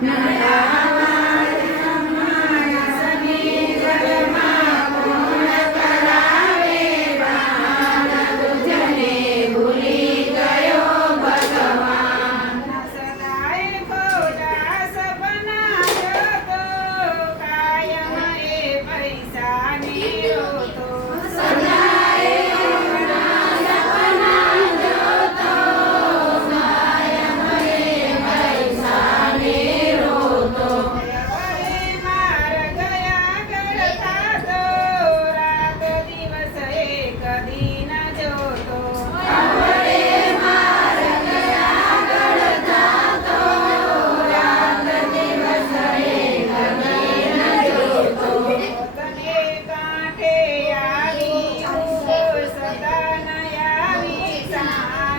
nơi ai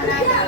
Yeah.